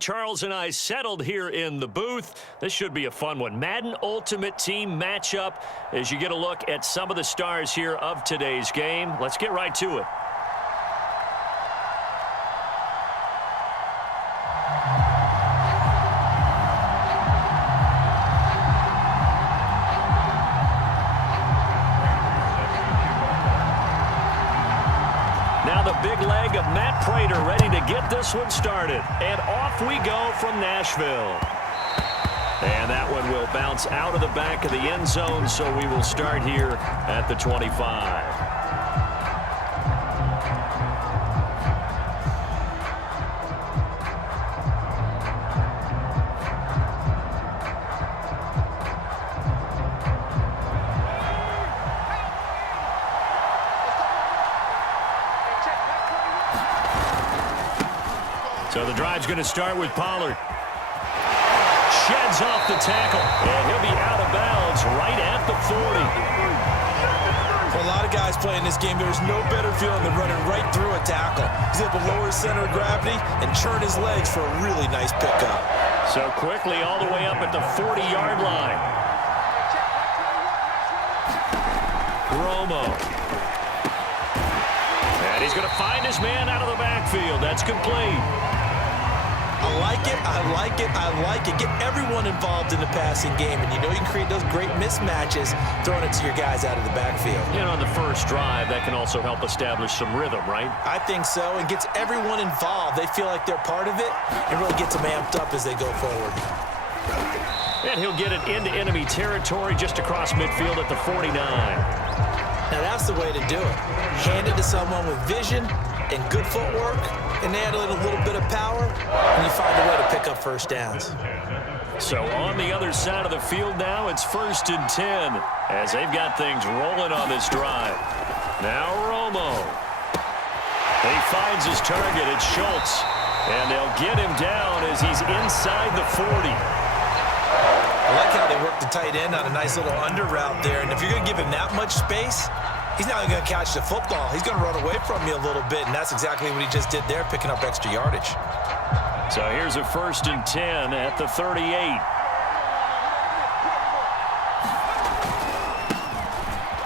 Charles and I settled here in the booth. This should be a fun one. Madden Ultimate Team matchup as you get a look at some of the stars here of today's game. Let's get right to it. Now the big leg of Matt Prater ready to get this one started. And off we go from Nashville. And that one will bounce out of the back of the end zone, so we will start here at the 25. So the drive's going to start with Pollard. Sheds off the tackle, and he'll be out of bounds right at the 40. For a lot of guys playing this game, there's no better feeling than running right through a tackle. He's able to lower his center of gravity and churn his legs for a really nice pickup. So quickly all the way up at the 40-yard line. Romo. And he's going to find his man out of the backfield. That's complete. I like it, I like it, I like it. Get everyone involved in the passing game, and you know you can create those great mismatches throwing it to your guys out of the backfield. You know, on the first drive, that can also help establish some rhythm, right? I think so, and gets everyone involved. They feel like they're part of it, and really gets them amped up as they go forward. And he'll get it into enemy territory just across midfield at the 49. Now that's the way to do it. Hand it to someone with vision and good footwork, and add a little bit of power, and you find a way to pick up first downs. So on the other side of the field now, it's 1st and 10 as they've got things rolling on this drive. Now Romo. He finds his target. It's Schultz. And they'll get him down as he's inside the 40. I like how they work the tight end on a nice little under route there, and if you're going to give him that much space, he's not even going to catch the football. He's going to run away from you a little bit, and that's exactly what he just did there, picking up extra yardage. So here's a 1st and 10 at the 38.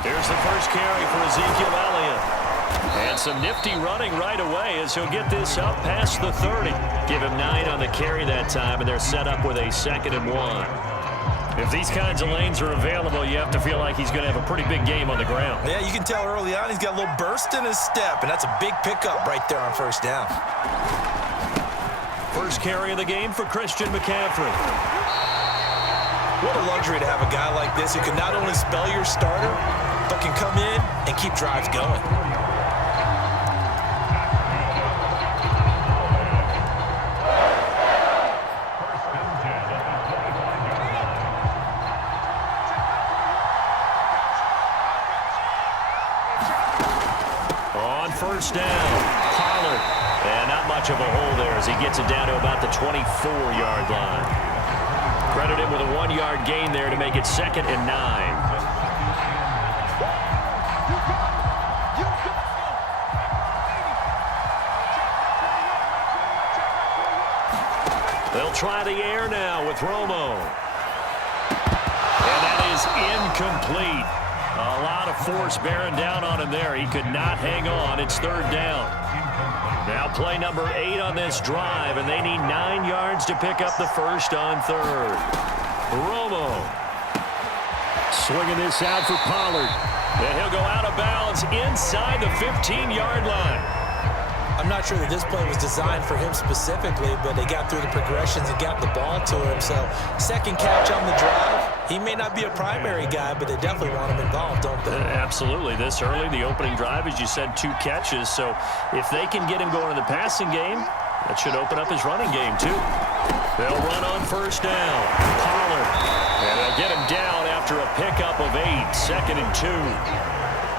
Here's the first carry for Ezekiel Elliott. And some nifty running right away as he'll get this up past the 30. Give him 9 on the carry that time, and they're set up with a 2nd and 1. If these kinds of lanes are available, you have to feel like he's going to have a pretty big game on the ground. Yeah, you can tell early on he's got a little burst in his step, and that's a big pickup right there on first down. First carry of the game for Christian McCaffrey. What a luxury to have a guy like this who can not only spell your starter, but can come in and keep drives going. First down, Pollard. And not much of a hole there as he gets it down to about the 24-yard line. Credit him with a 1-yard gain there to make it 2nd and 9. They'll try the air now with Romo. And that is incomplete. A lot of force bearing down on him there. He could not hang on. It's 3rd down. Now play number 8 on this drive, and they need 9 yards to pick up the first on 3rd. Romo. Swinging this out for Pollard. And he'll go out of bounds inside the 15-yard line. I'm not sure that this play was designed for him specifically, but they got through the progressions and got the ball to him. So, second catch on the drive. He may not be a primary guy, but they definitely want him involved, don't they? Absolutely. This early, the opening drive, as you said, 2 catches. So, if they can get him going in the passing game, that should open up his running game, too. They'll run on first down. Pollard. And they'll get him down after a pickup of 8. 2nd and 2.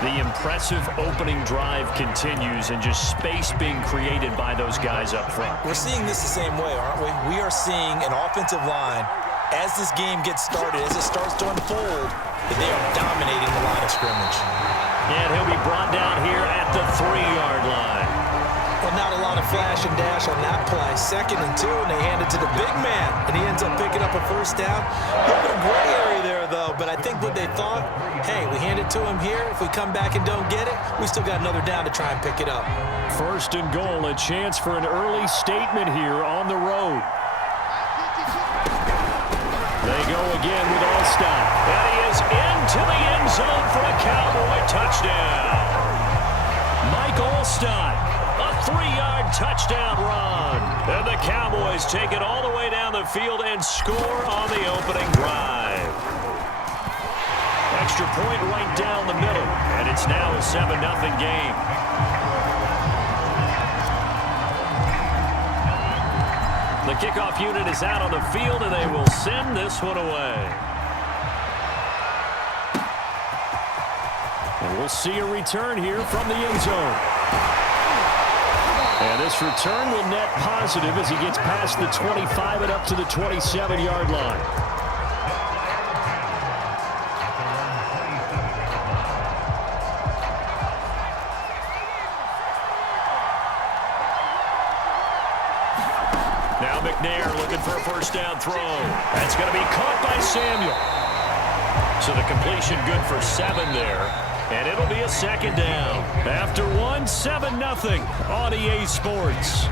The impressive opening drive continues and just space being created by those guys up front. We're seeing this the same way, aren't we? We are seeing an offensive line, as this game gets started, as it starts to unfold, that they are dominating the line of scrimmage. And he'll be brought down here at the 3-yard line. Well, Well, not a lot of flash and dash on that play. 2nd and 2, and they hand it to the big man, and he ends up picking up a first down. A little bit of gray area there, though, but I think what they thought, hey, we hand it to him here. If we come back and don't get it, we still got another down to try and pick it up. 1st and goal, a chance for an early statement here on the road. They go again with Allstott. And he is into the end zone for a Cowboy touchdown. Mike Allstott, a 3-yard touchdown run. And the Cowboys take it all the way down the field and score on the opening drive. Extra point right down the middle, and it's now a 7-0 game. The kickoff unit is out on the field, and they will send this one away. And we'll see a return here from the end zone. And this return will net positive as he gets past the 25 and up to the 27-yard line. Now McNair looking for a first down throw. That's going to be caught by Samuel. So the completion good for 7 there. And it'll be a 2nd down. After 1, 7-0 on EA Sports.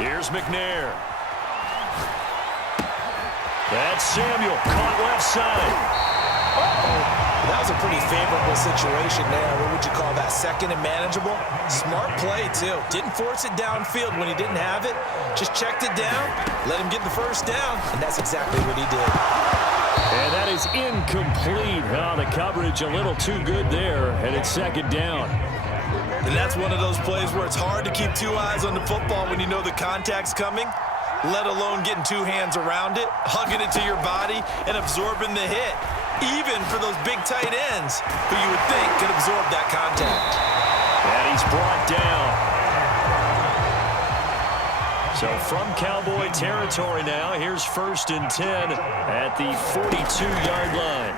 Here's McNair. That's Samuel, caught left side. That was a pretty favorable situation there. What would you call that? 2nd and manageable? Smart play, too. Didn't force it downfield when he didn't have it. Just checked it down, let him get the first down, and that's exactly what he did. And that is incomplete. Oh, the coverage a little too good there, and it's 2nd down. And that's one of those plays where it's hard to keep 2 eyes on the football when you know the contact's coming, let alone getting 2 hands around it, hugging it to your body, and absorbing the hit. Even for those big tight ends who you would think could absorb that contact. And he's brought down. So from Cowboy territory now, here's 1st and 10 at the 42-yard line.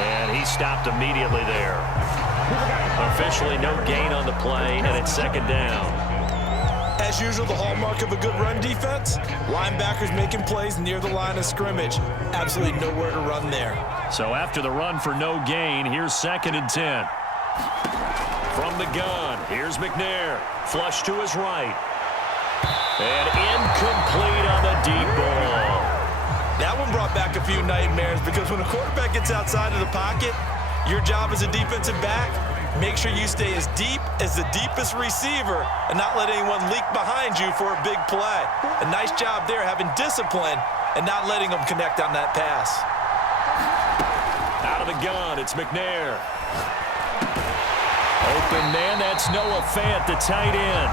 And he stopped immediately there. Officially no gain on the play, and it's 2nd down. As usual, the hallmark of a good run defense, linebackers making plays near the line of scrimmage. Absolutely nowhere to run there. So after the run for no gain, here's 2nd and 10. From the gun, here's McNair. Flush to his right. And incomplete on the deep ball. That one brought back a few nightmares because when a quarterback gets outside of the pocket, your job as a defensive back, make sure you stay as deep as the deepest receiver and not let anyone leak behind you for a big play. A nice job there having discipline and not letting them connect on that pass. Out of the gun, it's McNair. Open man, that's Noah Fant, the tight end.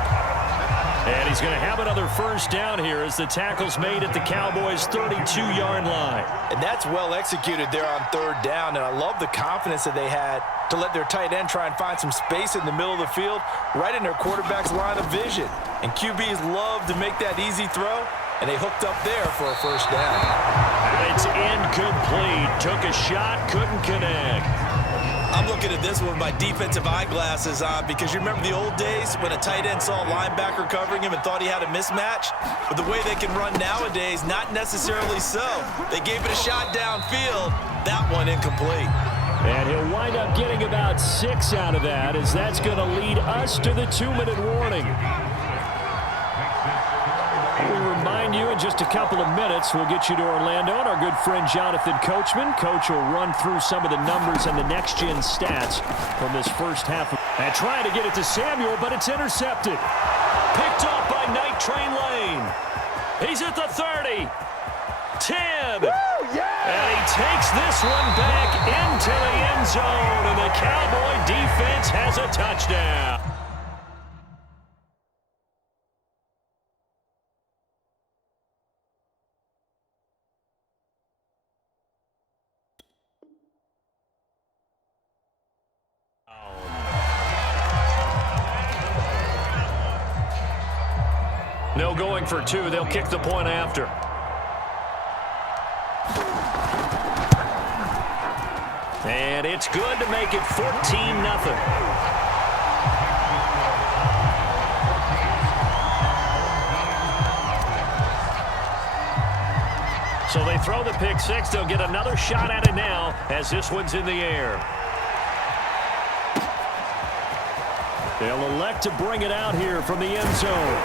And he's going to have another first down here as the tackle's made at the Cowboys' 32-yard line. And that's well executed there on 3rd down, and I love the confidence that they had to let their tight end try and find some space in the middle of the field, right in their quarterback's line of vision. And QBs love to make that easy throw, and they hooked up there for a first down. And it's incomplete. Took a shot, couldn't connect. I'm looking at this one with my defensive eyeglasses on because you remember the old days when a tight end saw a linebacker covering him and thought he had a mismatch? But the way they can run nowadays, not necessarily so. They gave it a shot downfield. That one incomplete. And he'll wind up getting about 6 out of that, as that's going to lead us to the 2-minute warning. We'll remind you in just a couple of minutes, we'll get you to Orlando and our good friend Jonathan Coachman. Coach will run through some of the numbers and the next-gen stats from this first half. And trying to get it to Samuel, but it's intercepted. Picked off by Night Train Lane. He's at the 30. 10. Woo, yeah! And he takes this one back into the end zone, and the Cowboy defense has a touchdown. No going for two. They'll kick the point after. And it's good to make it 14-0. So they throw the pick six. They'll get another shot at it now as this one's in the air. They'll elect to bring it out here from the end zone.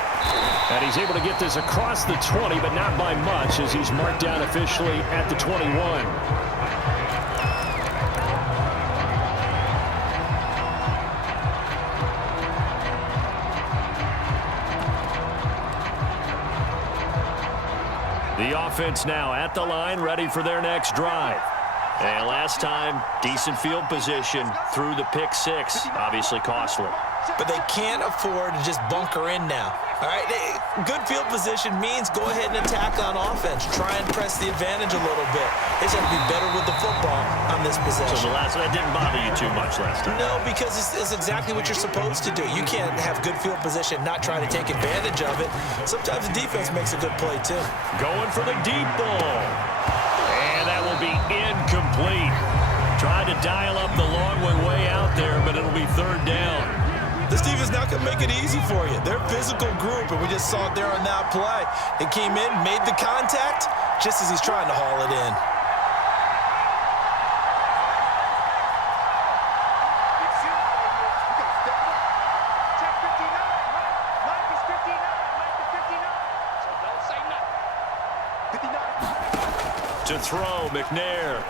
And he's able to get this across the 20, but not by much as he's marked down officially at the 21. The offense now at the line, ready for their next drive. And last time, decent field position through the pick six. Obviously costly. But they can't afford to just bunker in now. All right, good field position means go ahead and attack on offense. Try and press the advantage a little bit. They just have to be better with the football on this possession. So that didn't bother you too much last time? No, because it's exactly what you're supposed to do. You can't have good field position, not try to take advantage of it. Sometimes the defense makes a good play, too. Going for the deep ball. And that will be incomplete. Tried to dial up the long way out there, but it'll be third down. This defense not going to make it easy for you. They're a physical group, and we just saw it there on that play. They came in, made the contact, just as he's trying to haul it in. To throw, McNair.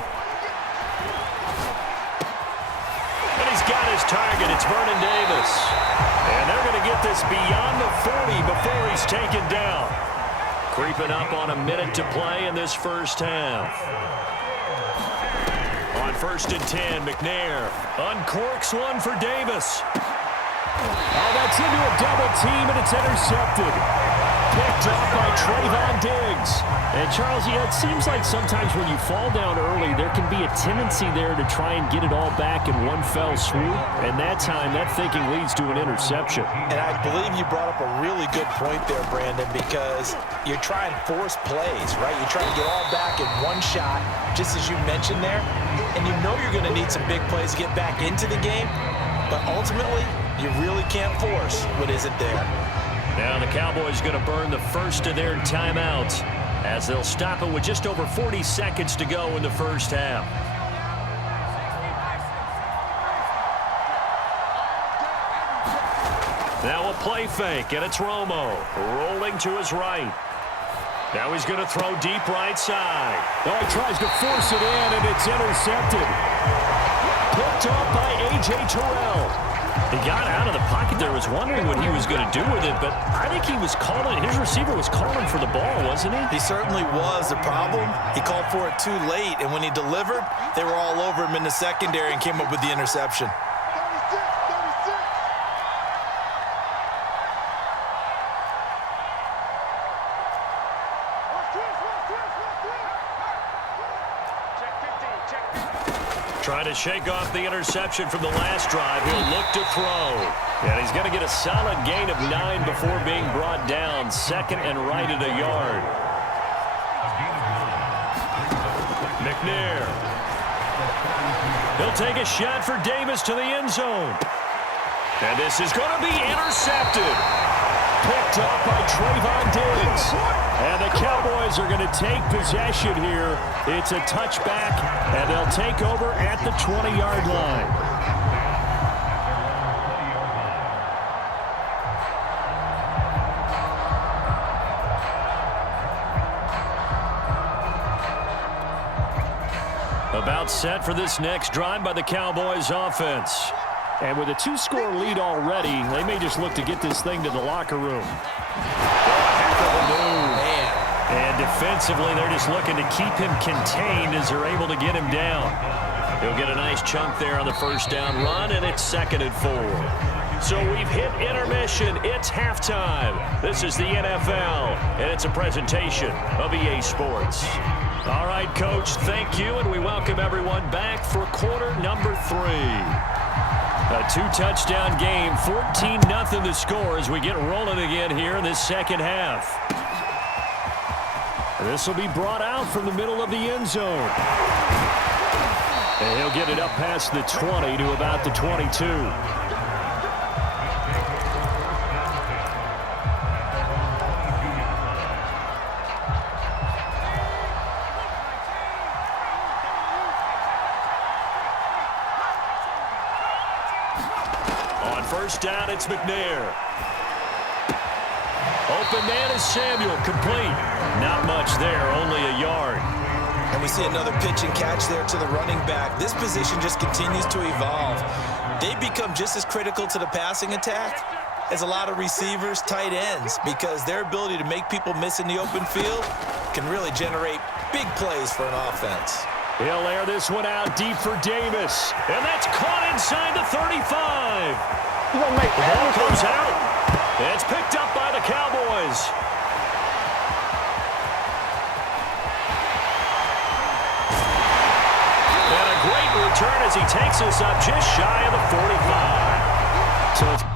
And he's got his target. It's Vernon Davis. And they're going to get this beyond the 40 before he's taken down. Creeping up on a minute to play in this first half. On 1st and 10, McNair uncorks one for Davis. Oh, that's into a double team, and it's intercepted. Picked up by Trayvon Diggs. And, Charles, it seems like sometimes when you fall down early, there can be a tendency there to try and get it all back in one fell swoop. And that time, that thinking leads to an interception. And I believe you brought up a really good point there, Brandon, because you're trying to force plays, right? You're trying to get all back in one shot, just as you mentioned there. And you know you're going to need some big plays to get back into the game. But ultimately, you really can't force what isn't there. Now the Cowboys going to burn the first of their timeouts as they'll stop it with just over 40 seconds to go in the first half. Now a play fake, and it's Romo rolling to his right. Now he's going to throw deep right side. Oh, he tries to force it in, and it's intercepted. Picked up by A.J. Terrell. He got out of the pocket there, was wondering what he was going to do with it, but I think he was calling, his receiver was calling for the ball, wasn't he? He certainly was. The problem, he called for it too late, and when he delivered, they were all over him in the secondary and came up with the interception. Trying to shake off the interception from the last drive. He'll look to throw. And he's going to get a solid gain of 9 before being brought down. Second and right at a yard. McNair. He'll take a shot for Davis to the end zone. And this is going to be intercepted. Picked up by Trayvon Diggs. And the Cowboys are going to take possession here. It's a touchback, and they'll take over at the 20-yard line. About set for this next drive by the Cowboys offense. And with a 2-score lead already, they may just look to get this thing to the locker room. Heck of a move. And defensively, they're just looking to keep him contained as they're able to get him down. He'll get a nice chunk there on the first down run, and it's 2nd and 4. So we've hit intermission. It's halftime. This is the NFL, and it's a presentation of EA Sports. All right, Coach, thank you, and we welcome everyone back for quarter number 3. A two-touchdown game, 14-0 the score as we get rolling again here in this second half. This will be brought out from the middle of the end zone. And he'll get it up past the 20 to about the 22. On first down, it's McNair. Open man is Samuel, complete. Not much there, only a yard. And we see another pitch and catch there to the running back. This position just continues to evolve. They become just as critical to the passing attack as a lot of receivers, tight ends, because their ability to make people miss in the open field can really generate big plays for an offense. He'll air this one out deep for Davis. And that's caught inside the 35. The ball comes out. It's picked up by the Cowboys. And a great return as he takes us up just shy of the 45. So it's